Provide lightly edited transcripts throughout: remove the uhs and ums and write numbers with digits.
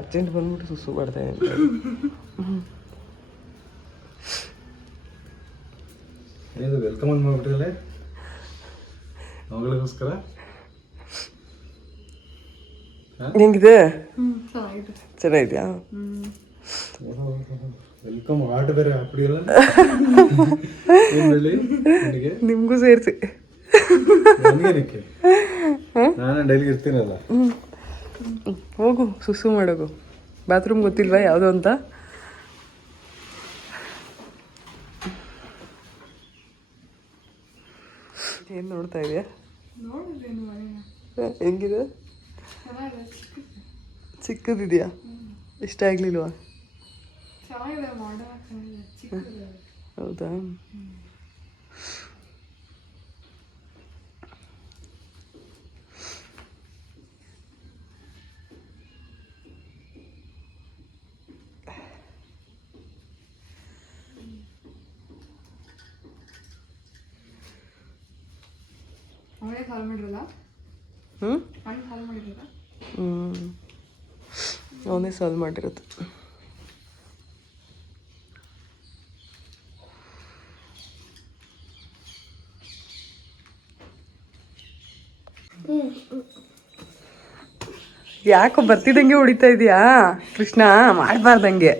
Urgent ಬಂದ್ಬಿಟ್ಟು ಸುಸು ಮಾಡ್ತಾ ಅಂತ ಏನು ವೆಲ್ಕಮ್ ಅಂತ ಮಾಡ್ಬಿಟ್ಟಿರಲ್ಲ ಮಗಳಿಗೋಸ್ಕರ. ಹೆಂಗಿದೆ? ಚೆನ್ನಾಗಿದ್ಯಾ? ವೆಲ್ಕಮ್ ಆರ್ಟ್ ಬೇರೆ ಹಾಕ್ಬಿಡಿಯಲ್ಲ ನಿಮಗೂ ಸೇರಿಸಿ. ನಾನು ಡೈಲಿ ಇರ್ತೀನಲ್ಲ. ಹೋಗು ಸುಸು ಮಾಡೋಗು. ಬಾತ್ರೂಮ್ ಗೊತ್ತಿಲ್ವಾ ಯಾವುದು ಅಂತ? ಏನು ನೋಡ್ತಾ ಇದೆಯಾ? ಹೆಂಗಿದೆ? ಚಿಕ್ಕದಿದೆಯಾ? ಇಷ್ಟ ಆಗ್ಲಿಲ್ವಾ? ಹೌದಾ? ಅವನೇ ಸಾಲ್ವ್ ಮಾಡಿರೋದು. ಯಾಕೋ ಬರ್ತಿದ್ದಂಗೆ ಹೊಡಿತಾ ಇದೀಯಾ ಕೃಷ್ಣ? ಮಾಡಬಾರ್ದಂಗೆ.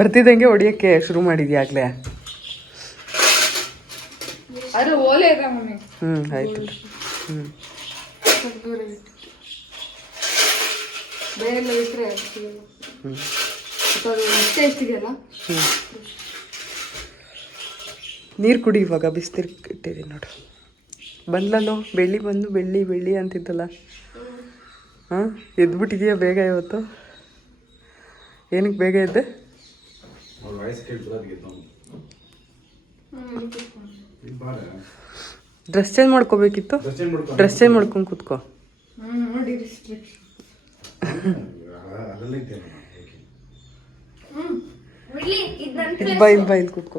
ಬರ್ತಿದ್ದಂಗೆ ಹೊಡಿಯಕ್ಕೆ ಶುರು ಮಾಡಿದ್ಯಾ ಆಗ್ಲೇ? ಆಯ್ತು. ನೀರು ಕುಡಿ ಇವಾಗ. ಬಿಸಿನೀರು ಇಟ್ಟಿದ್ದೀನಿ ನೋಡು. ಬಂದ್ಲಲ್ಲೋ ಬೆಳ್ಳಿ ಬಂದು ಬೆಳ್ಳಿ ಬೆಳ್ಳಿ ಅಂತಿದ್ದಲ್ಲ. ಹಾಂ, ಎದ್ಬಿಟ್ಟಿದೀಯಾ ಬೇಗ ಇವತ್ತು? ಏನಕ್ಕೆ ಬೇಗ ಎದ್ದೆ? ಡ್ರೆಸ್ ಚೇಂಜ್ ಮಾಡ್ಕೋಬೇಕಿತ್ತು. ಡ್ರೆಸ್ ಚೇಂಜ್ ಮಾಡ್ಕೊಂಡು ಕೂತ್ಕೋ. ಇಲ್ಲಿ ಕೂತ್ಕೋ.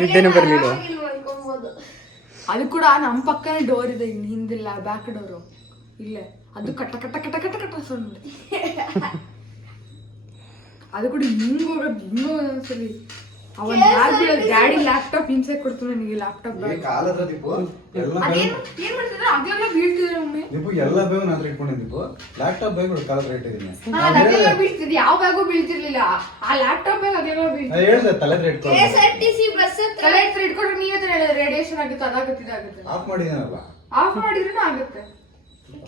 ನಿದ್ದೆನೇ ಬರ್ಲಿಲ್ಲ. ಅದು ಕೂಡ ನಮ್ಮ ಪಕ್ಕನೇ ಡೋರ್ ಇದೆ, ಹಿಂದಿಲ್ಲ ಬ್ಯಾಕ್ ಡೋರು ಇಲ್ಲೇ. ಅದು ಕಟ್ಟ ಕಟ್ಟ ಕಟ್ಟ ಕಟ್ಟ ಕಟ್ಟ ಸೌಂಡ್. ಅದು ಕೂಡ ಹಿಂಗ್ ಹೋಗೋದು ಒಂದ್ಸಲಿ. ಅವನ್ ಡ್ಯಾಡಿ ಲ್ಯಾಪ್ಟಾಪ್ ಹಿಂಸೆ ಕೊಡ್ತು ನನಗೆ. ಲ್ಯಾಪ್ಟಾಪ್ ಎಲ್ಲ ಬೀಳ್ತಿದ್ರೆ ಒಮ್ಮೆ ಎಲ್ಲ ಬ್ಯಾಗ್ ನಾನು ಇಟ್ಕೊಂಡಿದ್ದು. ಲ್ಯಾಪ್ಟಾಪ್ ಬ್ಯಾಗ್ ಕಾಲತ್ರ ಇಟ್ಟಿದ್ದೀನಿ. ಬೀಳ್ತಿದ್ ಯಾವ ಬ್ಯಾಗು ಬೀಳ್ತಿರ್ಲಿಲ್ಲ. ಆ ಲ್ಯಾಪ್ಟಾಪ್ ಬ್ಯಾಗ್ ಅದೆಲ್ಲ ಹೇಳ್ದೆ ತಲೆ ಇಟ್ಕೊಂಡು. KSRTC ಬಸ್ ತಲೆ ಹತ್ರ ಇಟ್ಕೊಂಡ್ರೆ ನೀವೇ ರೇಡಿಯೇಷನ್ ಆಗುತ್ತೆ. ಅದಾಗುತ್ತೆ. ಆಫ್ ಮಾಡಿದ್ದೀನಲ್ಲ. ಆಫ್ ಮಾಡಿದ್ರೂ ಆಗುತ್ತೆ.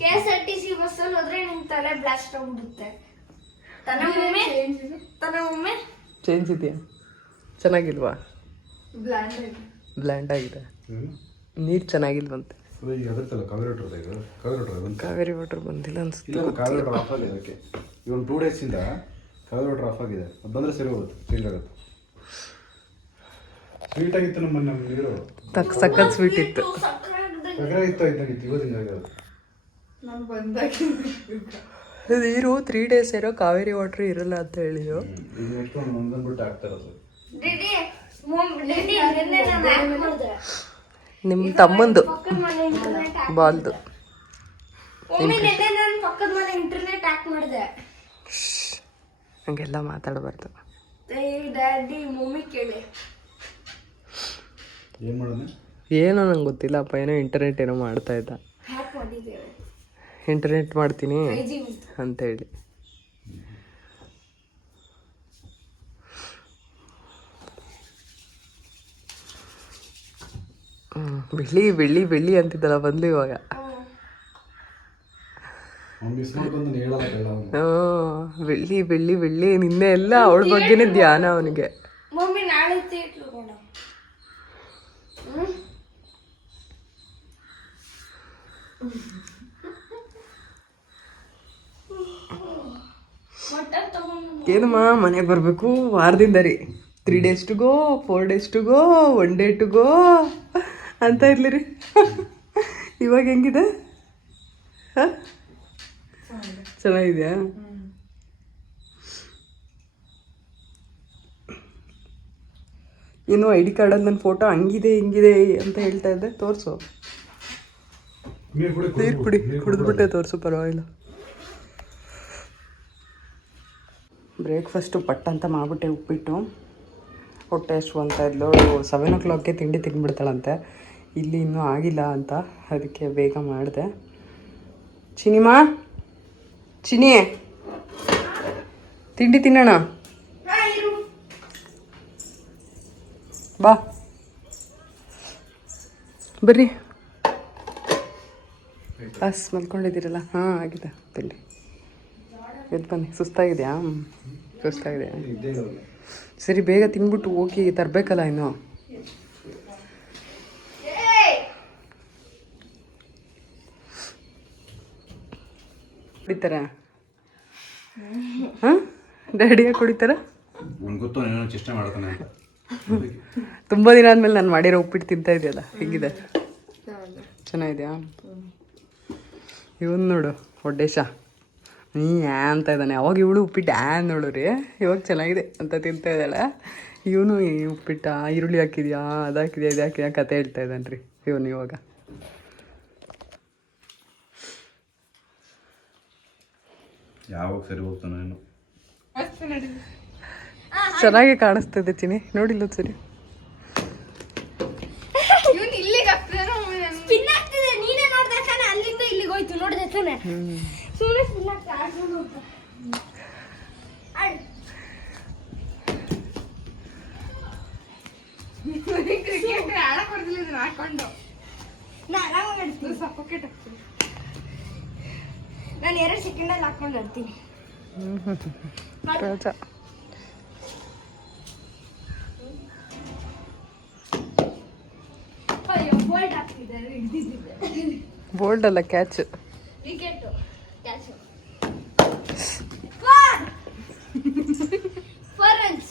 KSRTC ಬಸ್ ಅಲ್ಲಿ ಹೋದ್ರೆ ನಿಮ್ ತಲೆ ಬ್ಲಾಸ್ಟ್ ಆಗ್ಬಿಡುತ್ತೆ. ತನ ಒಮ್ಮೆ ಚೇಂಜ್ ಇದೆಯಾ? ಚೆನ್ನಾಗಿಲ್ವಾ? ಬ್ಲ್ಯಾಂಡ್ ಆಗಿದೆ. ನೀರು ಚೆನ್ನಾಗಿಲ್ವಂತೆ. ಕಾವೇರಿ ವಾಟರ್ ಬಂದಿಲ್ಲ ಅನ್ಸುತ್ತೆ. ಕಾವೇರಿ ವಾಟರ್ ಆಫ್ ಆಗಿದೆ. ಅದಕ್ಕೆ ಇವನ್ 2 days ಇಂದ ಕಾವೇರಿ ವಾಟರ್ ಆಫ್ ಆಗಿದೆ. ಅದು ಬಂದ್ರೆ ಸರಿ ಹೋಗುತ್ತೆ, ಚೇಂಜ್ ಆಗುತ್ತೆ. ಸ್ವೀಟ್ ಆಗಿತ್ತು ನಮ್ಮ ನೀರು. ಸಖತ್ ಸ್ವೀಟ್ ಇತ್ತು. ಸಕ್ಕರೆ ಇತ್ತು ಇದ್ದಾಗಿತ್ತು. ಇವತ್ತಿನ ನಾನು ಬಂದಾಗಿ ನೀರು 3 days ಇರೋ ಕಾವೇರಿ ವಾಟರ್ ಇರಲ್ಲ ಅಂತ ಹೇಳಿದ್ರು. ಒಂದೊಂದ್ಬಿಟ್ಟು ಆಗ್ತಾ ಇರೋದು. ನಿಮ್ಮ ತಮ್ಮಂದು ಬಾಲ್ದು. ಇಂಟರ್ನೆಟ್ ಹಾಕ್ ಮಾಡಿದೆ. ಹಂಗೆಲ್ಲ ಮಾತಾಡಬಾರ್ದು. ಡ್ಯಾಡಿ ಮಮ್ಮಿ ಕೇಳಿ ಏನು ಮಾಡೋಣ ಏನೋ ನಂಗೆ ಗೊತ್ತಿಲ್ಲಪ್ಪ. ಏನೋ ಇಂಟರ್ನೆಟ್ ಏನೋ ಮಾಡ್ತಾ ಇದ್ದ. ಹ್ಯಾಕ್ ಮಾಡಿದ್ದೇವೆ. ಇಂಟರ್ನೆಟ್ ಮಾಡ್ತೀನಿ ಅಂತೇಳಿ. ಬೆಳ್ಳಿ ಬೆಳ್ಳಿ ಬೆಳ್ಳಿ ಅಂತಿದ್ದಲ್ಲ, ಬಂದ್ಲು ಇವಾಗ. ಬೆಳ್ಳಿ ಬೆಳ್ಳಿ ಬೆಳ್ಳಿ. ನಿನ್ನೆ ಎಲ್ಲ ಅವಳ ಬಗ್ಗೆನೇ ಧ್ಯಾನ ಅವನಿಗೆ. ಮಮ್ಮಿ ನಾಳೆ ಥಿಯೇಟರ್ ಹೋಗೋಣ. ಏನಮ್ಮ ಮನೆಗೆ ಬರಬೇಕು ವಾರದಿಂದ ರೀ. 3 days to go, 4 days to go, 1 day to go ಅಂತ ಇರ್ಲಿರಿ. ಇವಾಗ ಹೆಂಗಿದೆ? ಹಾಂ, ಚೆನ್ನಾಗಿದೆಯಾ? ಏನು ಐ ಡಿ ಕಾರ್ಡಲ್ಲಿ ನನ್ನ ಫೋಟೋ ಹಂಗಿದೆ ಹಿಂಗಿದೆ ಅಂತ ಹೇಳ್ತಾ ಇದ್ದೆ. ತೋರಿಸು, ನೀರು ಕುಡಿ, ಕುಡಿದ್ಬಿಟ್ಟೆ ತೋರಿಸು, ಪರವಾಗಿಲ್ಲ. ಬ್ರೇಕ್ಫಾಸ್ಟು ಪಟ್ ಅಂತ ಮಾಡಿಬಿಟ್ಟೆ, ಉಪ್ಪಿಟ್ಟು. ಹೊಟ್ಟೆ ಅಷ್ಟು ಅಂತ ಇದ್ಲು. 7 o'clockಗೆ ತಿಂಡಿ ತಿಂದ್ಬಿಡ್ತಾಳಂತೆ. ಇಲ್ಲಿ ಇನ್ನೂ ಆಗಿಲ್ಲ ಅಂತ, ಅದಕ್ಕೆ ಬೇಗ ಮಾಡಿದೆ. ಚಿನಿಮಾ, ಚಿನಿ ತಿಂಡಿ ತಿನ್ನೋಣ ಬಾ, ಬರ್ರಿ. ಬಸ್ ಮಲ್ಕೊಂಡಿದ್ದೀರಲ್ಲ? ಹಾಂ ಆಗಿದೆ ತಿಂಡಿ. ಎದ್ದು ಬನ್ನಿ. ಸುಸ್ತಾಗಿದೆಯಾ? ಸುಸ್ತಾಗಿದೆ. ಸರಿ ಬೇಗ ತಿನ್ಬಿಟ್ಟು ಹೋಗಿ ತರಬೇಕಲ್ಲ ಇನ್ನು. ಕುಡಿತಾರ? ಹಾಂ, ಡ್ಯಾಡಿಯ ಕುಡಿತಾರ? ಗೊತ್ತು ಏನೋ ಚೇಷ್ಟೆ ಮಾಡ್ತಾನೆ. ತುಂಬ ದಿನ ಆದಮೇಲೆ ನಾನು ಮಾಡಿರೋ ಉಪ್ಪಿಟ್ಟು ತಿಂತಾ ಇದೆಯಲ್ಲ, ಹೇಗಿದೆ? ಚೆನ್ನಾಗಿದೆಯಾ? ಇವನು ನೋಡು ಒಡ್ಡೇಶ, ನೀ ಅಂತ ಇದ್ದಾನೆ. ಅವಾಗ ಇವಳು ಉಪ್ಪಿಟ್ಟು ನೋಡು ರೀ, ಇವಾಗ ಚೆನ್ನಾಗಿದೆ ಅಂತ ತಿಂತಾ ಇದ್ದಾಳೆ. ಇವನು ಈ ಉಪ್ಪಿಟ್ಟ ಈರುಳ್ಳಿ ಹಾಕಿದ್ಯಾ, ಅದು ಹಾಕಿದ್ಯಾ, ಇದು ಹಾಕಿದ್ಯಾ ಕತೆ ಹೇಳ್ತಾ ಇದ್ದಾನೆ ರೀ ಇವನು ಇವಾಗ. ಯಾವಾಗ ಸರಿ ಹೋಗ್ತಾನೆ ಏನು. ಚೆನ್ನಾಗಿ ಕಾಣಿಸ್ತದೆ ಚಿನಿ, ನೋಡಿಲ್ಲ ಸರಿ. ಸ್ಪಿನ್ ಆಗ್ತಿದೆ, ನೀನೇ ನೋಡ್ದೆ ತಾನೆ, ಅಲ್ಲಿಂದ ಇಲ್ಲಿಗೆ ಹೋಯ್ತು ನೋಡ್ದೆ ತಾನೆ. ಸುಮ್ಮನೆ ಸ್ಪಿನ್ ಆಗ್ತಾ ಆಡ್ಕೊಂಡು ಕ್ರಿಕೆಟ್ ಆಡಕ್ ಬರ್ತಿಲ್ಲ ಇದನ್ನ ಹಾಕೊಂಡು. ಸಫೋಕೇಟ್ ಆಗ್ತೀನಿ ನಾನು 2 ಸೆಕೆಂಡಲ್ಲಿ ಹಾಕೊಂಡು ಆಡ್ತೀನಿ. ಅಯ್ಯೋ ಬೋಲ್ಟ್ ಆಗ್ತಿದ್ದಾರೆ, ಹಿಡಿದಿದ್ದೆ. ಬೋಲ್ಡ್ ಅಲ್ಲ, catch. Wicket catch. 4 runs.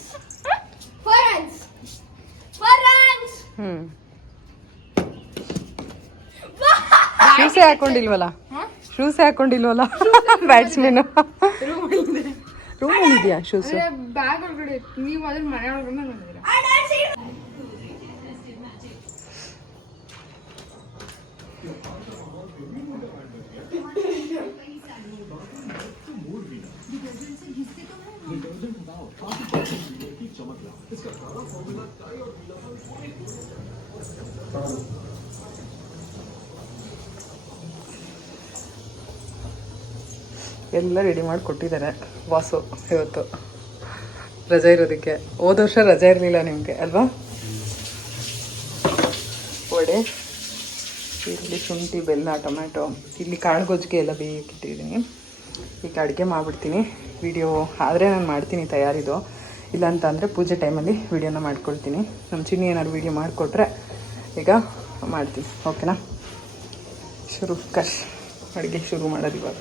4 runs. 4 runs. ಶೂಸೇ ಹಾಕೊಂಡಿಲ್ವಲ್ಲ, ಶೂಸೇ ಹಾಕೊಂಡಿಲ್ವಲ್ಲ ಬ್ಯಾಟ್ಸ್ಮನ್. ರೂಮಲ್ಲಿ ಇದೆಯಾ ಶೂಸು? ಬ್ಯಾಗ್ ಒಳಗಡೆ ನೀವು ಅದನ್ನ ಮನೆ ಒಳಗಡೆ ಬಂದಿದ್ದೀರಾ? ಎಲ್ಲ ರೆಡಿ ಮಾಡಿ ಕೊಟ್ಟಿದ್ದಾರೆ ವಾಸು. ಇವತ್ತು ರಜೆ ಇರೋದಕ್ಕೆ, ಹೋದ ವರ್ಷ ರಜೆ ಇರಲಿಲ್ಲ ನಿಮಗೆ ಅಲ್ವಾ? ವಡೆ, ಈರುಳ್ಳಿ, ಶುಂಠಿ, ಬೆಲ್ಲ, ಟೊಮ್ಯಾಟೊ, ಇಲ್ಲಿ ಕಾಳು ಗೊಜ್ಜಿಗೆ ಎಲ್ಲ ಬೇಯಿಟ್ಟಿದ್ದೀನಿ. ಈಗ ಅಡುಗೆ ಮಾಡಿಬಿಡ್ತೀನಿ. ವಿಡಿಯೋ ಆದರೆ ನಾನು ಮಾಡ್ತೀನಿ ತಯಾರಿದು, ಇಲ್ಲ ಅಂತ ಅಂದರೆ ಪೂಜೆ ಟೈಮಲ್ಲಿ ವಿಡಿಯೋನ ಮಾಡ್ಕೊಳ್ತೀನಿ. ನಮ್ಮ ಚಿನ್ನಿ ಏನಾದ್ರು ವಿಡಿಯೋ ಮಾಡಿಕೊಟ್ರೆ ಈಗ ಮಾಡ್ತೀನಿ. ಓಕೆನಾ? ಅಡುಗೆ ಶುರು ಮಾಡೋದು ಇವಾಗ.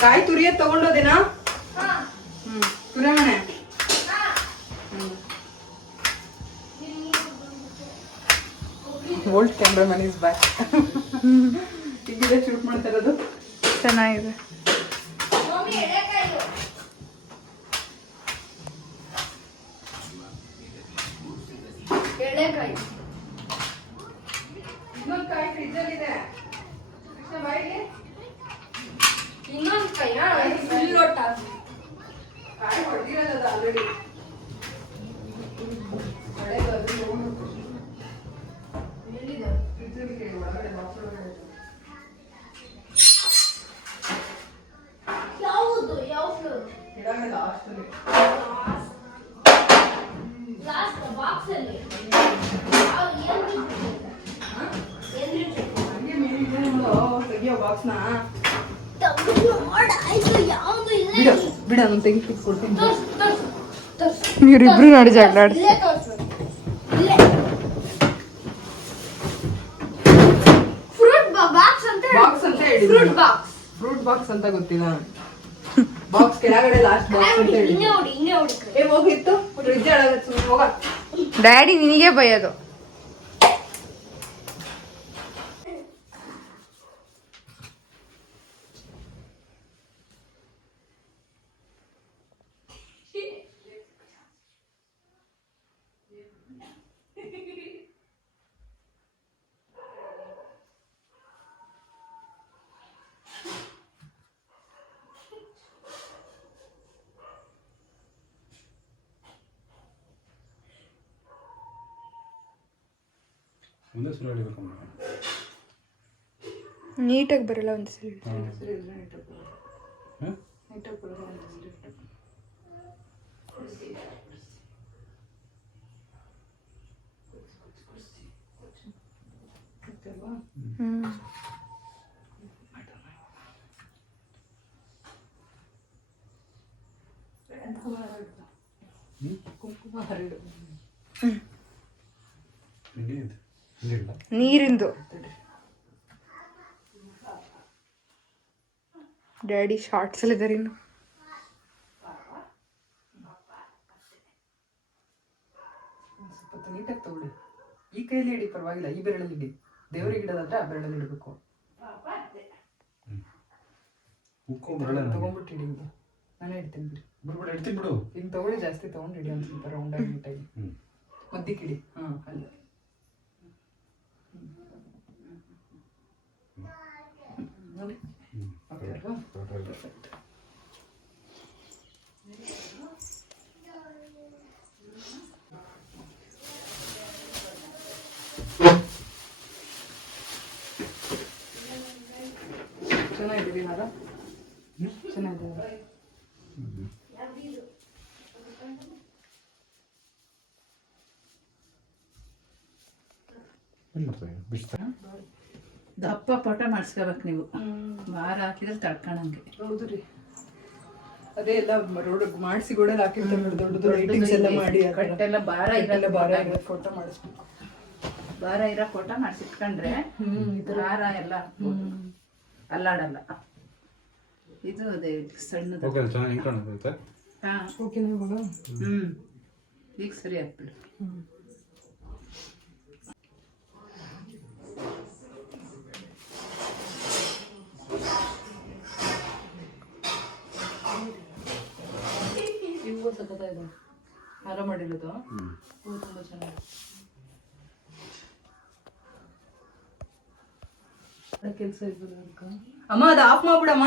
ಕಾಯಿ ತುರಿಯೋದು ತಗೊಂಡೋದೇನಾ? ತುರಮಣೆ ಓಲ್ಡ್ ಕ್ಯಾಮ್ರಾಮನ್ ಇಸ್ ಬ್ಯಾಕ್. ಹೀಗಿದೆ ಶೂಟ್ ಮಾಡ್ತಾ ಇರೋದು. ಚೆನ್ನಾಗಿದೆ. ಇನ್ನೊಂದು ಕಾಯಿ ಫ್ರಿಜ್ಜಲ್ಲಿದೆ. ಇನ್ನೊಂದು ಕೈನ ಫುಲ್ ಲೋಟ ಕಾಯಿ ಹೊಡೆದಿರೋದು ಆಲ್ರೆಡಿ. ಯಾವುದು ಯಾವ ಫ್ಲೋರ್? ಲಾಸ್ಟ್ ಬಾಕ್ಸ್ ಅಲ್ಲಿ ತೆಗಿಯೋ ಬಾಕ್ಸ್ನ ಬಿಡ ನಾನು ತೆಗಿಸ್ಕೊಡ್ತೀನಿ. ನೀವಿಬ್ರು ನೋಡಿ ಜಗಳ ಆಡಿ. ಫ್ರೂಟ್ ಬಾಕ್ಸ್ ಅಂತ ಬಾಕ್ಸ್ ಅಂತ ಹೇಳಿ. ಫ್ರೂಟ್ ಬಾಕ್ಸ್ ಫ್ರೂಟ್ ಬಾಕ್ಸ್ ಅಂತ ಗೊತ್ತಿಲ್ಲ. ಬಾಕ್ಸ್ ಕೆಳಗಡೆ ಲಾಸ್ಟ್ ಬಾಕ್ಸ್ ಅಂತ ಹೇಳಿ ಹಿಂಗೆ ಹೊಡಿ ಹಿಂಗೆ ಹೊಡಿ ಏ ಹೋಗಿತ್ತು ಫ್ರಿಡ್ಜ್ ಒಳಗೆ ಹೋಗ. ಡ್ಯಾಡಿ ನಿನಗೆ ಬೈಯೋದು. ಮುಂದೆ ಸುರು ಹಿಡಿಬೇಕಮ್ಮ. ನೀಟಾಗಿ ಬರಲ್ಲ ಒಂದು ಸಲ. ಹಾಂ ಕುಂಕುಮ ಹರಡು. ನೀರಿಂದು ಡ್ಯಾಡಿ ಶಾರ್ಟ್ಸ್ ಅಲ್ಲಿ ಇದಾರೆ ಇನ್ನು. ಸ್ವಲ್ಪ ನೀಟಾಗಿ ತಗೊಳ್ಳಿ. ಈ ಕೈಯಲ್ಲಿ ಇಡಿ ಪರವಾಗಿಲ್ಲ, ಈ ಬೆರಳಲ್ಲಿ ಇಡಿ. ದೇವರಿಗೆ ಇಡೋದಾದ್ರೆ ಆ ಬೆರಳಲ್ಲಿ ಇಡಬೇಕು. ತಗೊಂಡ್ಬಿಟ್ಟು ಇಡಿ. ನಾನೇ ಇಡ್ತೀನಿ ಬಿಡಿ. ಬಿಡ್ಬಿಡು, ಇಡ್ತೀನಿ ಬಿಡು. ಹಿಂಗೆ ತಗೊಳ್ಳಿ, ಜಾಸ್ತಿ ತಗೊಂಡು ಇಡಿ. ಒಂದು ಸ್ವಲ್ಪ ರೌಂಡಾಗಿ ನೀಟಾಗಿ ಮದ್ದಿಗೆ ಇಡಿ. ಹಾಂ ಅಲ್ಲಿ ನೋಡಿ. ಓಕೆ ಅಲ್ವಾ? ಪರ್ಫೆಕ್ಟ್. ಚೆನ್ನಾಗಿದ್ದೀವಿ ಹಾರ. ಚೆನ್ನಾಗಿದೆ. ದಪ್ಪ ಪಟ ಮಾಡಿಸ್ಕೋಬೇಕು ನೀವು. ಭಾರ ಹಾಕಿದ್ರೆ ತಡ್ಕೊಳಂಗೆ. ಹೌದು ರೀ, ಅದೇ ಎಲ್ಲ ರೋಡ್ ಮಾಡಿಸಿ ಗೋಡೆಲ್ಲಿ ಹಾಕಿರ್ತಾರೆ ನೋಡಿ, ದೊಡ್ಡದು ಲೈಟಿಂಗ್ಸ್ ಎಲ್ಲ ಮಾಡಿ ಕಟ್ಟೆಲ್ಲ ಭಾರ ಇದೆಲ್ಲ ಭಾರ ಇರೋ ಫೋಟೋ ಮಾಡಿಸ್ಬೇಕು. ಭಾರ ಇರೋ ಫೋಟೋ ಮಾಡಿಸಿಟ್ಕೊಂಡ್ರೆ ಭಾರ ಎಲ್ಲ ಅಲ್ಲಾಡಲ್ಲ. ಇದು ಅದೇ ಸಣ್ಣದು. ಓಕೆ ಚೆನ್ನಾಗಿ ಹಿಂಗೆ ಕಾಣುತ್ತೆ. ಹಾಂ ಓಕೆನಾ ಇವಾಗ? ಈಗ ಸರಿ ಆಗ್ಬಿಡು. ಇವು ಸಖತ್ತಾಗಿದೆ ಹಾರ ಮಾಡಿರೋದು. ಹೂವು ತುಂಬ ಚೆನ್ನಾಗಿದೆ. ಕೆಲಸ ಇರ್ಬೋದು ಅದಕ್ಕೆ. ಅಮ್ಮ ಅದು ಆಫ್ ಮಾಡ್ಬಿಡಮ್ಮ.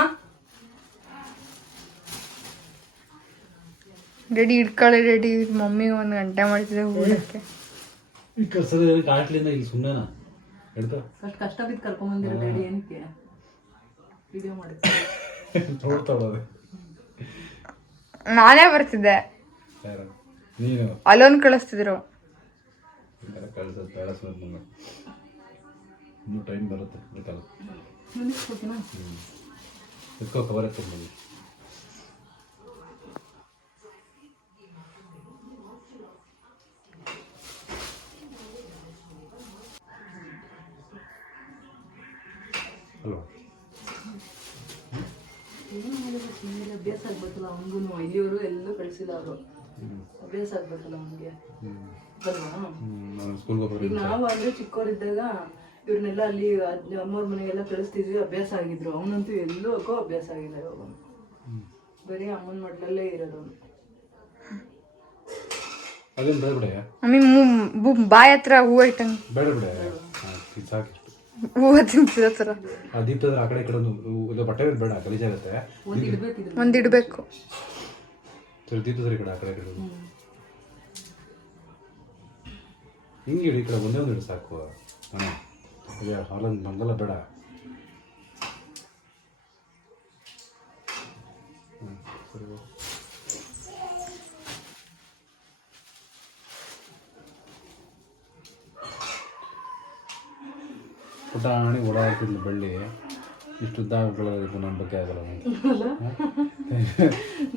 ರೆಡಿ ಇಟ್ಕೊಳ್ಳಿ ರೆಡಿ. ಮಮ್ಮಿಗೆ 1 ಗಂಟೆ ಮಾಡ್ತಿದ್ದೆ ಊಟಕ್ಕೆ. ಈ ಕಸದ ಕಾಟ್ಲಿಂದ ಇಲ್ಲಿ ಸುಮ್ಮನೆ ಹಿಡ್ದು ಅಷ್ಟು ಕಷ್ಟ ಬಿದ್ದು ಕರ್ಕೊಂಬಂದಿರೋ ರೆಡಿ ಏನಕ್ಕೆ ವಿಡಿಯೋ ಮಾಡ್ತೀನಿ. ನೋಡ್ತಾಳೋದು. ನಾನೇ ಬರ್ತಿದ್ದೆ, ಯಾರು ನೀನು ಅಲೋನ್ ಕಳಿಸ್ತಿದ್ರು. ಕಳ್ಸೋದು ಬೆಳೆಸೋದು ನಮಗೆ ಇನ್ನೂ ಟೈಮ್ ಬರುತ್ತೆ. ಬೇಕಲ್ಲ ಎತ್ಕೋ ಕವರ್ ಎತ್ಕೊಂಡು ಬಂದು. ಅಲ್ವಾ ಅಭ್ಯಾಸ ಆಗ್ಬೇಕಲ್ಲ ಅವನಿಗೂ. ಇಲ್ಲಿವರು ಎಲ್ಲೂ ಕಳಿಸಿಲ್ಲ ಅವರು. ಅಭ್ಯಾಸ ಆಗ್ಬೇಕಲ್ಲ ಅವನಿಗೆ ಅಲ್ವಾ? ನಾನು ಸ್ಕೂಲ್ಗೆ ಹೋಗೋದು. ಈಗ ನಾವು ಅಂದ್ರೆ ಚಿಕ್ಕವರಿದ್ದಾಗ ಇವ್ರನ್ನೆಲ್ಲ ಅಲ್ಲಿ ಅಮ್ಮವ್ರ ಮನೆಗೆಲ್ಲ ಕಳಿಸ್ತಿದ್ವಿ, ಅಭ್ಯಾಸ ಆಗಿದ್ರು. ಅವನಂತೂ ಎಲ್ಲೂ ಹೋಗೋ ಅಭ್ಯಾಸ ಆಗಿಲ್ಲ ಇವಾಗ. ಬರೀ ಅಮ್ಮನ ಮಡ್ಲಲ್ಲೇ ಇರೋದು ಅವನು. ಅದೇನು ಬೇಡ ಬಿಡ. ಮಮ್ಮಿ ಬಾಯ್ ಹತ್ರ ಹೂವು ಇಟ್ಟಂಗೆ ಬೇಡ ಬಿಡ ಸಾಕಿಷ್ಟು ಹೂವು ತಿಂತಿದ ಥರ ಆ ದೀಪದ ಆ ಕಡೆ ಈ ಕಡೆ ಬಟ್ಟೆ ಬೇಡ ಗಲೀಜಾಗುತ್ತೆ. ಒಂದಿಡ್ಬೇಕು. ಸರಿ ದೀಪ ಸರಿ ಕಡೆ ಆ ಕಡೆ ಕಡೆ ಹಿಂಗೆ ಇಡಿ. ಈ ಕಡೆ ಒಂದೇ ಒಂದು ಇಡು ಸಾಕು. ಹಾಂ ಅದೇ ಹಾಲಲ್ಲಿ ಮಂಗಲ ಬೇಡ. ಸರಿ ಪುಟಾಣಿ ಓಡಾಡ್ತಿದ್ಲು ಬೆಳ್ಳಿ. ಇಷ್ಟು ಉದ್ದ ಆಗ್ಬಿಡೋದು ನನ್ನ ಬಗ್ಗೆ ಆಗಲ್ಲ.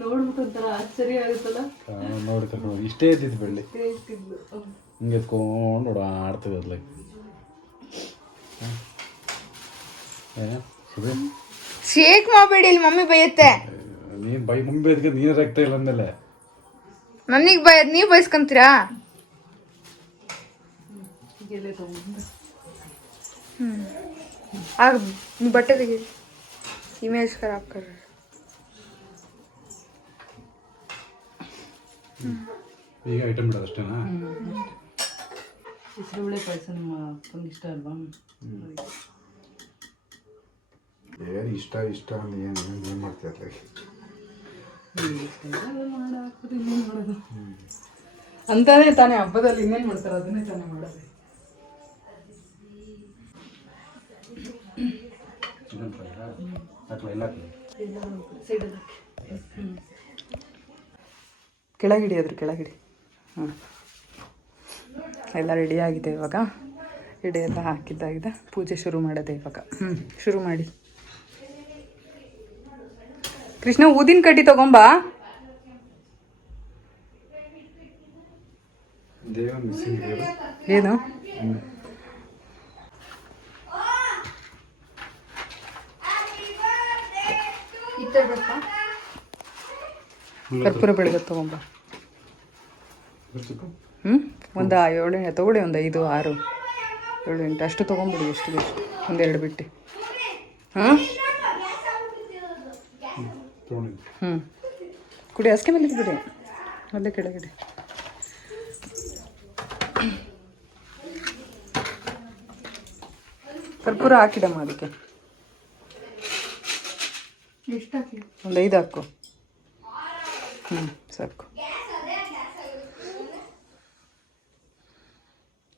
ನೋಡ್ಬಿಟ್ಟು ಒಂಥರ ಆಶ್ಚರ್ಯ ಆಗುತ್ತಲ್ಲ. ನೋಡಿ ಕರ್ಕೊಂಡು ಇಷ್ಟೇ ಇದ್ದಿದ್ದು ಬೆಳ್ಳಿ ಹಿಂಗೆ ಎತ್ಕೊಂಡು ಓಡಾಡ್ತದೆ ಅದ್ಲ. ಶೇಕ್ ಮಾಡಬೇಡಿ, ಇಲ್ಲಿ ಮಮ್ಮಿ ಬೈಯುತ್ತೆ. ನೀನು ಬೈ ಮುಂಬೈ ಅದಕ್ಕೆ ನೀರು ಆಗ್ತಾ ಇಲ್ಲ ಅಂದಮೇಲೆ ನನಗೆ ನೀವು ಬಯಸ್ಕೊಂತೀರಾ? ಆಗ ಬಟ್ಟೆ ತೆಗಿ, ಇಮೇಜ್ ಖರಾಬ್ ಕರ. ಈಗ ಐಟಮ್ ಬಿಡೋದು ಅಷ್ಟೇನಾ? ಹೆಸರುಬೇಳೆ ಪಾಯಸ ನಿಮ್ಮ ಅಪ್ಪಂಗೆ ಇಷ್ಟ ಅಲ್ವಾ? ಏನು ಇಷ್ಟ ಅಂದ್ರೆ ಏನು ಮಾಡ್ತೀಯ ಮಾಡೋದು ಅಂತಾನೆ ತಾನೇ ಹಬ್ಬದಲ್ಲಿ ಇನ್ನೇನು ಮಾಡ್ತಾರೆ ಅದನ್ನೇ ತಾನೇ ಮಾಡೋದು. ಚಿಕನ್ ಫ್ರೈ ಹಾಕ್ಲಾ ಎಲ್ಲ ಹಾಕ್ಲಿ ಕೆಳಗಿಡಿ ಅದ್ರ ಕೆಳಗಿಡಿ. ಹಾಂ ಎಲ್ಲ ರೆಡಿ ಆಗಿದೆ ಇವಾಗ. ಎಡೆ ಎಲ್ಲ ಹಾಕಿದ್ದಾಗಿದೆ. ಪೂಜೆ ಶುರು ಮಾಡೋದೆ ಇವಾಗ. ಶುರು ಮಾಡಿ. ಕೃಷ್ಣ ಊದಿನ ಕಡ್ಡಿ ತಗೊಂಬಾ. ದೇವ ಮಿಸ್ಸಿಂಗ್ ಏನು ಕರ್ಪೂರ ಬೆಳಗ್ಗೆ ತಗೊಂಬ. ಒಂದು 7 ತಗೊಳ್ಳಿ, ಒಂದು 5, 6, 7, 8 ಅಷ್ಟು ತೊಗೊಂಬಿಡಿ. ಎಷ್ಟು ಒಂದೆರಡು ಬಿಟ್ಟು. ಹಾಂ ಕುಡಿ. ಅಸ್ಕೆ ಮೇಲೆ ಬಿಡಿ, ಅಲ್ಲೇ ಕೆಳಗಡೆ. ಕರ್ಪೂರ ಹಾಕಿಡಮ್ಮ ಅದಕ್ಕೆ. ಒಂದು 5 ಹಾಕು. ಸಾಕು.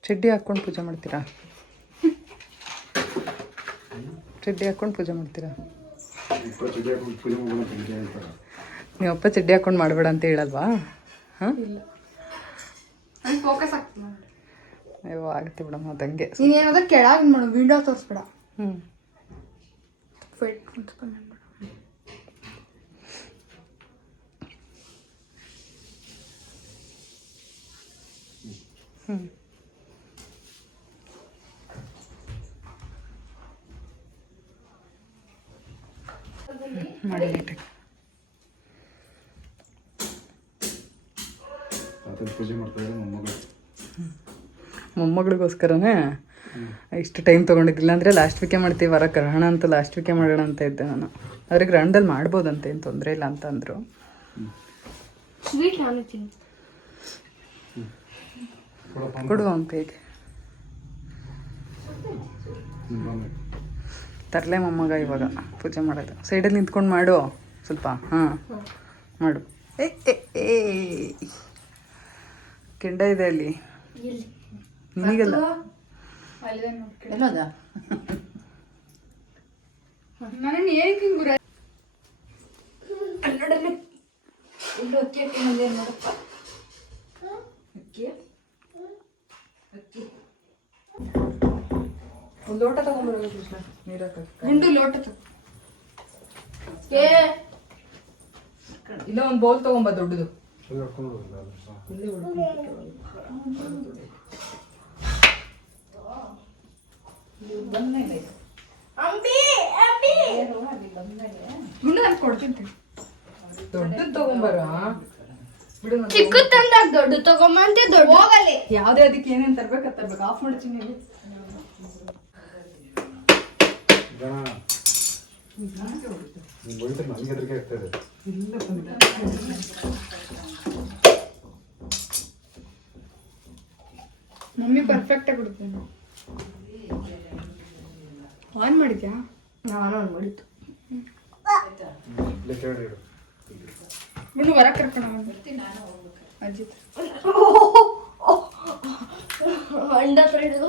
ಚಡ್ಡಿ ಹಾಕ್ಕೊಂಡು ಪೂಜೆ ಮಾಡ್ತೀರಾ? ಚಡ್ಡಿ ಹಾಕ್ಕೊಂಡು ಪೂಜೆ ಮಾಡ್ತೀರಾ? ನೀವು ಅಪ್ಪ ಚಡ್ಡಿ ಹಾಕ್ಕೊಂಡು ಮಾಡಬೇಡ ಅಂತ ಹೇಳಲ್ವಾ? ಹಾಂ ಫೋಕಸ್ ಆಗ್ತದೆ. ಅಯ್ಯೋ ಆಗುತ್ತೆ ಬಿಡಮ್ಮ ಅದಂಗೆ. ನೀನೇನಾದ್ರೂ ಕೆಳಗೆ ಮಾಡು, ವಿಂಡೋ ತೋರಿಸ್ಬೇಡ. ಮಾಡಿ ನೀಟಾಗಿ ಪೂಜೆ ಮಾಡ್ತಾರೆ ಮೊಮ್ಮಗಳಿಗೋಸ್ಕರನೇ ಇಷ್ಟು ಟೈಮ್ ತೊಗೊಂಡಿದ್ದಿಲ್ಲ. ಅಂದರೆ ಲಾಸ್ಟ್ ವೀಕೆ ಮಾಡ್ತೀವಿ, ವರ ಗ್ರಹಣ ಅಂತ ಲಾಸ್ಟ್ ವೀಕೆ ಮಾಡೋಣ ಅಂತ ಇದ್ದೆ ನಾನು. ಅವ್ರಿಗೆ ಗ್ರಹಣದಲ್ಲಿ ಮಾಡ್ಬೋದಂತೆ, ಏನು ತೊಂದರೆ ಇಲ್ಲ ಅಂತ ಅಂದರು. ಸ್ವೀಟ್ ನಾನು ತಿಂತೀನಿ. ಕೊಡು ಅವ್ನ ಕೈಗೆ. ತರಲೆ ಮೊಮ್ಮಗ ಇವಾಗ ಪೂಜೆ ಮಾಡೋದು. ಸೈಡಲ್ಲಿ ನಿಂತ್ಕೊಂಡು ಮಾಡು ಸ್ವಲ್ಪ. ಹಾಂ ಮಾಡು. ಕೆಂಡ ಇದೆ ಅಲ್ಲಿ ನಿನಗೆಲ್ಲ. ಎಲ್ಲೋದ? ನಾನು ಏನಕ್ಕೆ ಗುರ ಒಂದು ಲೋಟ ತಗೊಂಡ್ಬರೋದು ಕೃಷ್ಣ, ನೀರು ಗುಂಡು ಲೋಟ ಇಲ್ಲ, ಒಂದು ಬೌಲ್ ತಗೊಂಬ ದೊಡ್ಡದು. ಗುಂಡು ನಾನು ಕೊಡ್ತೀನಿ. ದೊಡ್ಡದು ತಗೊಂಬರ ಬಿಡು. ಚಿಕ್ಕ ತಂದಾಗ ದೊಡ್ಡ ತಗೊಂಬಂತೆ ದೊಡ್ಡ ಹೋಗಲಿ. ಯಾವುದೇ ಅದಕ್ಕೆ ಏನೇನು ತರ್ಬೇಕು ಅದು ತರ್ಬೇಕು. ಆಫ್ ಮಾಡ್ತೀನಿ. ನನಗೆ ಹೆದರಿಕೆ ಆಗ್ತದೆ. ಮಮ್ಮಿ ಪರ್ಫೆಕ್ಟ್ ಆಗಿ ಕೊಡ್ತೇನೆ. ಆನ್ ಮಾಡಿದ್ಯಾ? ನಾನು ಆನ್ ಮಾಡಿದ್ದು. ಗುಂಡು ಹೊರಗೆ ಕರ್ಕೊಂಡು ಬರ್ತೀನಿ ಅಜ್ಜಿ. ಅಂಡ ಹತ್ರ ಹಿಡಿದು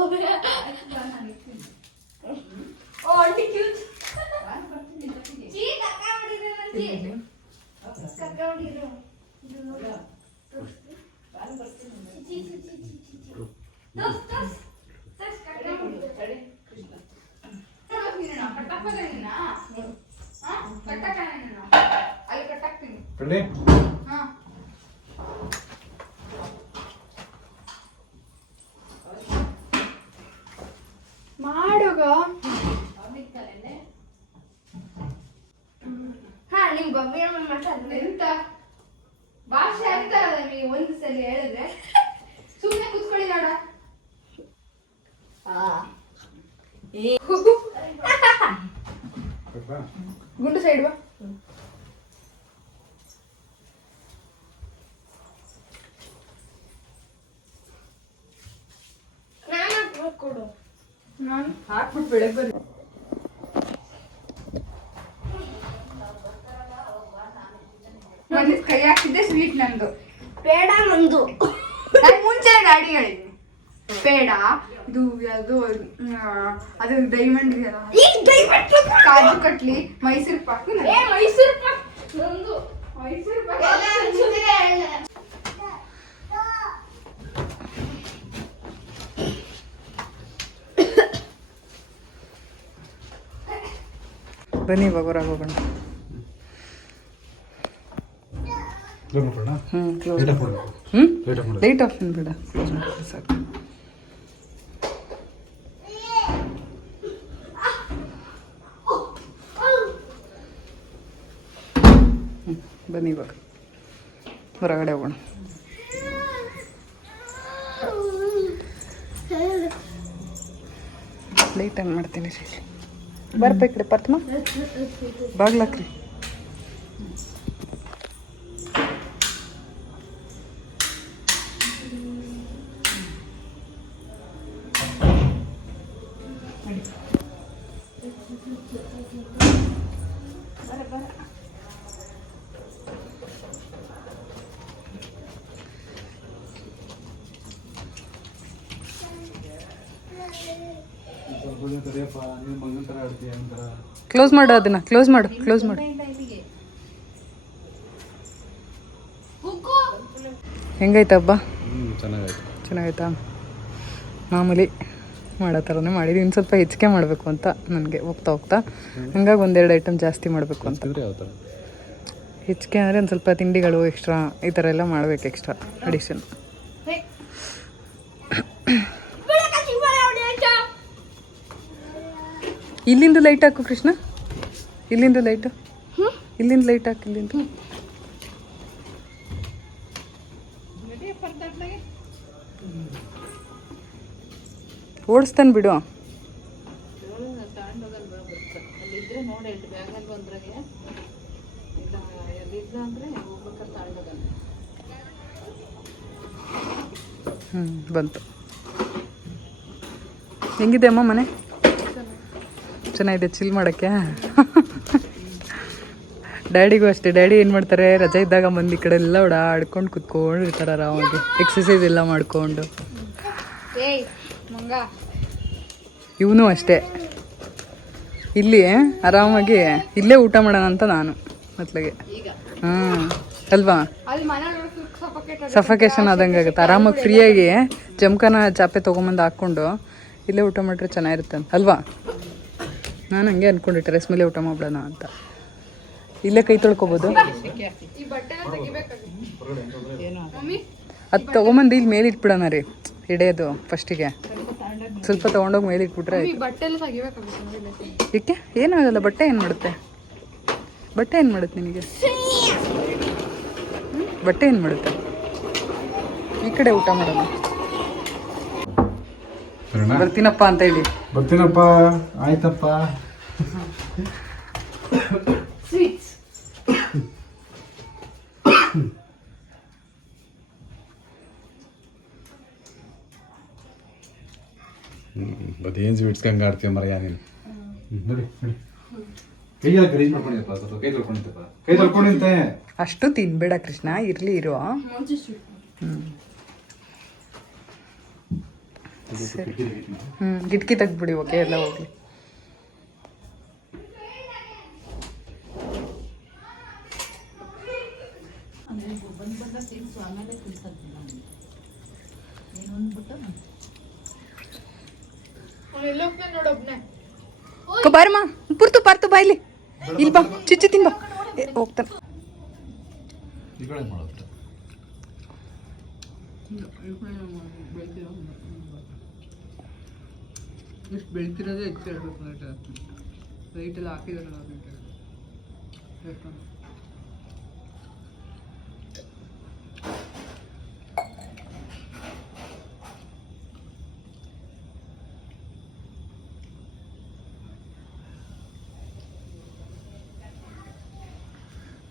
ಹಾ ನಿಮ್ ಬೊಮ್ಮ ಅಭಿನವ ಮಾತಾಡ್ತಾರೆ. ಎಂತ ಭಾಷೆ ಅಂತ ಅಲ್ಲ ನೀವು ಒಂದು ಸಲ ಹೇಳಿದ್ರೆ ಸುಮ್ಮನೆ ಕೂತ್ಕೊಳ್ಳಿ ನೋಡ. ಗುಂಡು ಸೈಡ್ ಬಾ. ನಾನು ಕೊಡು. ನಾನು ಹಾಕ್ಬಿಟ್ಟು ಬೆಳಗ್ಗೆ ಬರ್ರಿ. ಕೈ ಹಾಕಿದ್ದೆ ಸ್ವೀಟ್ ನಂದು. ಬೇಡ ನಂದು. ನಾನು ಮುಂಚೆ ಗಾಡಿ ಹೇಳಿದ್ದೀನಿ ಬೇಡ ಇದು ಯಾವುದು ಅದು ಡೈಮಂಡ್ ಇದೆಯಲ್ಲ, ಈಗ ದಯವಿಟ್ಟು ಕಾಜು ಕಟ್ಲಿ ಮೈಸೂರು ಪಾಕು ಏ ಮೈಸೂರು ಪಾಕ್ ನಂದು. ಮೈಸೂರು ಎಲ್ಲ ಹಂಚಿದೆ. ಬನ್ನಿ ಇವಾಗ ಹೊರಗೆ ಹೋಗೋಣ. ಕ್ಲೋಸ್ ಲೈಟ್ ಆಫ್ ಬೇಡ, ಕ್ಲೋಸ್ ಮಾಡಿ ಸಾಕು. ಬನ್ನಿ ಇವಾಗ ಹೊರಗಡೆ ಹೋಗೋಣ. ಲೈಟ್ ಆನ್ ಮಾಡ್ತೀನಿ. ಬರ್ಬೇಕು ಕಡೆ ಪರ್ತಮ್ಮ ಬಾಗ್ಲಾಕ್ರಿ. ಕ್ಲೋಸ್ ಮಾಡು, ಅದನ್ನ ಕ್ಲೋಸ್ ಮಾಡು, ಕ್ಲೋಸ್ ಮಾಡು. ಹೆಂಗೈತೆ ಹಬ್ಬ? ಚೆನ್ನಾಗೈತಾ? ಮಾಮೂಲಿ ಮಾಡೋ ಥರನೇ ಮಾಡಿದ್ವಿ. ಇನ್ನು ಸ್ವಲ್ಪ ಹೆಚ್ಚಿಗೆ ಮಾಡಬೇಕು ಅಂತ ನನಗೆ ಹೋಗ್ತಾ ಹೋಗ್ತಾ, ಹಂಗಾಗಿ ಒಂದೆರಡು ಐಟಮ್ ಜಾಸ್ತಿ ಮಾಡಬೇಕು ಅಂತ. ಹೆಚ್ಚಿಗೆ ಅಂದರೆ ಒಂದು ಸ್ವಲ್ಪ ತಿಂಡಿಗಳು ಎಕ್ಸ್ಟ್ರಾ ಈ ಥರ ಎಲ್ಲ ಮಾಡ್ಬೇಕು, ಎಕ್ಸ್ಟ್ರಾ ಅಡಿಷನ್. ಇಲ್ಲಿಂದ ಲೈಟ್ ಹಾಕು ಕೃಷ್ಣ, ಇಲ್ಲಿಂದ ಲೈಟು, ಇಲ್ಲಿಂದ ಲೈಟ್ ಹಾಕು, ಇಲ್ಲಿಂದ. ಓಡಿಸ್ತಾನೆ ಬಿಡು. ಬಂತು. ಹೆಂಗಿದೆ ಅಮ್ಮ ಮನೆ? ಚೆನ್ನಾಗಿದೆ ಚಿಲ್ ಮಾಡೋಕ್ಕೆ. ಡ್ಯಾಡಿಗೂ ಅಷ್ಟೇ. ಡ್ಯಾಡಿ ಏನು ಮಾಡ್ತಾರೆ, ರಜೆ ಇದ್ದಾಗ ಬಂದು ಈ ಕಡೆ ಎಲ್ಲ ಓಡಾಡ್ಕೊಂಡು ಕುತ್ಕೊಂಡಿರ್ತಾರೆ ಆರಾಮಾಗಿ, ಎಕ್ಸಸೈಸ್ ಎಲ್ಲ ಮಾಡಿಕೊಂಡು. ಇವನು ಅಷ್ಟೇ, ಇಲ್ಲಿ ಆರಾಮಾಗಿ ಇಲ್ಲೇ ಊಟ ಮಾಡೋಣ ಅಂತ ನಾನು ಮೊದಲಿಗೆ. ಅಲ್ವಾ, ಸಫಕೇಶನ್ ಆದಂಗೆ ಆಗುತ್ತೆ. ಆರಾಮಾಗಿ ಫ್ರೀಯಾಗಿ ಜಮ್ಕನ ಚಾಪೆ ತೊಗೊಂಬಂದು ಹಾಕ್ಕೊಂಡು ಇಲ್ಲೇ ಊಟ ಮಾಡಿದ್ರೆ ಚೆನ್ನಾಗಿರುತ್ತೆ ಅಂತ ಅಲ್ವಾ? ನಾನು ಹಂಗೆ ಅಂದ್ಕೊಂಡೆ, ಟೆರೆಸ್ ಮೇಲೆ ಊಟ ಮಾಡ್ಬಿಡೋಣ ಅಂತ. ಇಲ್ಲೇ ಕೈ ತೊಳ್ಕೊಬೋದು. ಅದು ತೊಗೊಂಬಂದು ಇಲ್ಲಿ ಮೇಲೆ ಇಟ್ಬಿಡೋಣ ರೀ, ಹಿಡಿಯೋದು ಫಸ್ಟಿಗೆ. ಸ್ವಲ್ಪ ತೊಗೊಂಡೋಗಿ ಮೇಲೆ ಇಟ್ಬಿಟ್ರೆ ಏಕೆ ಏನಾಗಲ್ಲ. ಬಟ್ಟೆ ಏನು ಮಾಡುತ್ತೆ? ಬಟ್ಟೆ ಏನು ಮಾಡುತ್ತೆ ನಿನಗೆ? ಬಟ್ಟೆ ಏನು ಮಾಡುತ್ತೆ? ಈ ಕಡೆ ಊಟ ಮಾಡೋಣ. ಬರ್ತೀನಪ್ಪ ಅಂತ ಹೇಳಿ. ಬರ್ತೀನಪ್ಪ, ಆಯ್ತಪ್ಪ. ಅದೇನು ಸ್ವೀಟ್ಸ್ ಹಂಗೆ ಆಡ್ತೀವಿ ಮರ ನೀನು. ನೋಡಿ ನೋಡಿ, ಕೈಯಾಗ ಗಲೀಜ್ ಮಾಡ್ಕೊಂಡಿದ್ದಪ್ಪ, ಸ್ವಲ್ಪ ಕೈ ತೊಳ್ಕೊಂಡಿದ್ದಪ್ಪ, ಕೈ ತೊಳ್ಕೊಂಡಿದ್ದೆ. ಅಷ್ಟು ತಿನ್ಬೇಡ ಕೃಷ್ಣ, ಇರ್ಲಿ ಇರೋ. ಗಿಟ್ಕಿ ತೆಗ್ದ್ಬಿಡಿ. ಓಕೆ, ಎಲ್ಲ ಹೋಗ್ಲಿ. ಬಾರಮ್ಮ, ಪುರ್ತು ಪಾರ್ತು ಬಾ, ಇಲ್ಲಿ ಇಲ್ಲಿ ಬಾ, ಚಿಚ್ಚಿ ತಿನ್ ಬಾ. ಹೋಗ್ತಾನೆ. ಇಷ್ಟು ಬೆಳ್ತಿರೋದೇ ಹೆಚ್ಚು ಹೇಳ್ಬೇಕು. ಲೈಟೆಲ್ಲ ಹಾಕಿದಾರಲ್ಲ.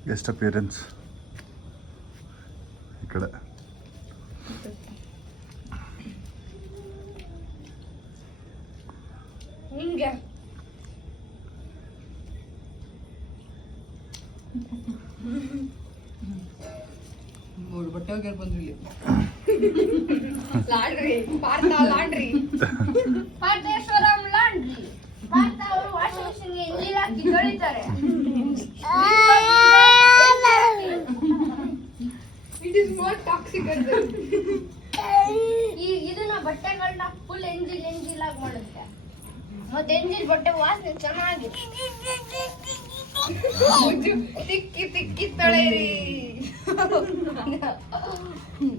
ಗೆಸ್ಟ್ ಅಪಿಯರೆನ್ಸ್ ಈ ಕಡೆ. ನಿಂಗೆ ಬಟ್ಟೆ ಹೋಗ್ಯಾರ ಬಂದ್ರು ಇಲ್ಲಿ. Laundry Partha laundry Partheshwaram laundry. Partha ಅವರು ವಾಷಿಂಗ್ ಮಿಷನ್ಗೆ ನೀರು ಹಾಕಿ ತೊಳಿತಾರೆ. ಇಟ್ ಇಸ್ ಮೋರ್ ಟಾಕ್ಸಿಕ್ ಇದನ್ನ ಬಟ್ಟೆಗಳನ್ನ ಫುಲ್ ಎಂಜಿಲ್ ಆಗಿ ಮಾಡುತ್ತೆ. ಮತ್ತೆ ಎಂಜಿಲ್ ಬಟ್ಟೆ ವಾಸನೆ ಚೆನ್ನಾಗಿದೆ. ತಿಕ್ಕಿ ತಿಕ್ಕಿ ತೊಳೆರಿ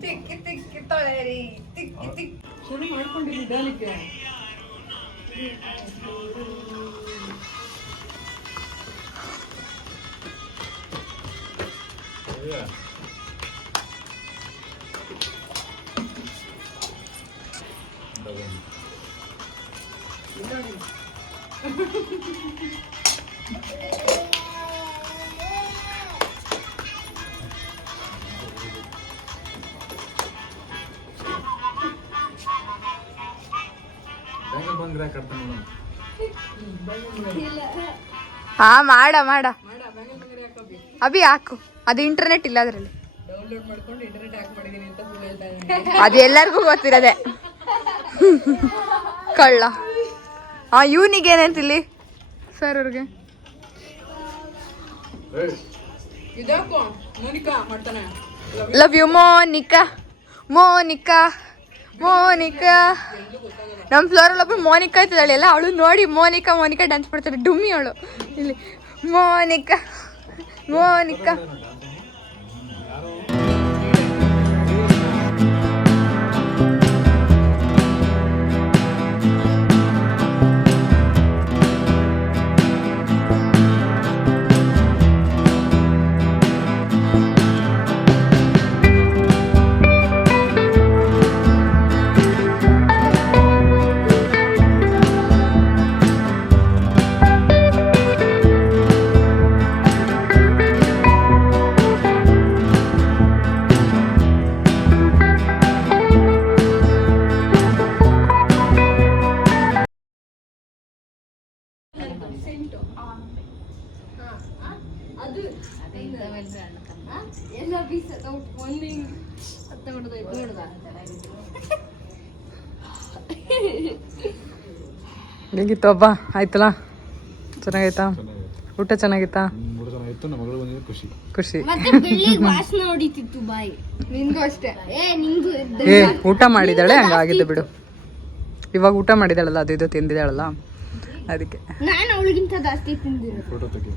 ತಿಕ್ಕಿ ತಿಕ್ಕಿ ತೊಳೆರಿ ತಿಕ್ಕಿ ತಿಕ್ಕಿ ಶುರು ಮಾಡ್ಕೊಂಡಿದ್ದೆ ನಿಧಾನಕ್ಕೆ. ಹಾ ಮಾಡ ಅಭಿ ಹಾಕು. ಅದು ಇಂಟರ್ನೆಟ್ ಇಲ್ಲ ಅದ್ರಲ್ಲಿ. ಡೌನ್ಲೋಡ್ ಮಾಡ್ಕೊಂಡು ಇಂಟರ್ನೆಟ್ ಹ್ಯಾಕ್ ಮಾಡಿದೀನಿ ಅಂತ ಸುಳ್ಳು ಹೇಳ್ತಾ ಇದ್ದೀನಿ. ಅದು ಎಲ್ಲರಿಗೂ ಗೊತ್ತಿರೋದೆ. ಕಳ್ಳ. ಹಾ ಇವನಿಗೆ ಏನಂತಿಲ್ಲಿ ಸರ್ ಅವ್ರಿಗೆ. ಇದಾಕೋ ಮೋನಿಕಾ ಮಾಡ್ತಾನೆ. Love you Monica Monica Monica. ನಮ್ಮ ಫ್ಲೋರಲ್ಲಿ ಒಬ್ಬರು ಮೋನಿಕಾ ಇರ್ತದಳೆ ಎಲ್ಲ, ಅವಳು ನೋಡಿ ಮೋನಿಕಾ ಮೋನಿಕಾ ಡ್ಯಾನ್ಸ್ ಮಾಡ್ತಾರೆ. ಡುಮ್ಮಿ ಅವಳು ಇಲ್ಲಿ ಮೋನಿಕಾ ಮೋನಿಕಾ. ಎಲ್ಲ ಪೀಸ್ ಒಂದು ಹೇಗಿತ್ತು ಹಬ್ಬ? ಆಯ್ತಲ್ಲ? ಚೆನ್ನಾಗೈತಾ? ಊಟ ಚೆನ್ನಾಗಿತ್ತಾ? ಖುಷಿ. ಮತ್ತೆ ಬೆಳ್ಳಿಗೆ ವಾಸನೆ ಹೊಡಿತಿತ್ತು ಬಾಯಿ. ನಿಂದು ಅಷ್ಟೇ. ನಿಂದು ಏ ಊಟ ಮಾಡಿದಾಳೆ ಹಂಗಾಗಿದ್ದು ಬಿಡು. ಇವಾಗ ಊಟ ಮಾಡಿದಾಳಲ್ಲ, ಅದು ಇದು ತಿಂದಿದ್ದಾಳಲ್ಲ ಅದಕ್ಕೆ. ನಾನು ಅವಳಿಗಿಂತ ಜಾಸ್ತಿ ತಿಂದಿರೋದು. ಫೋಟೋ ತೆಗಿ.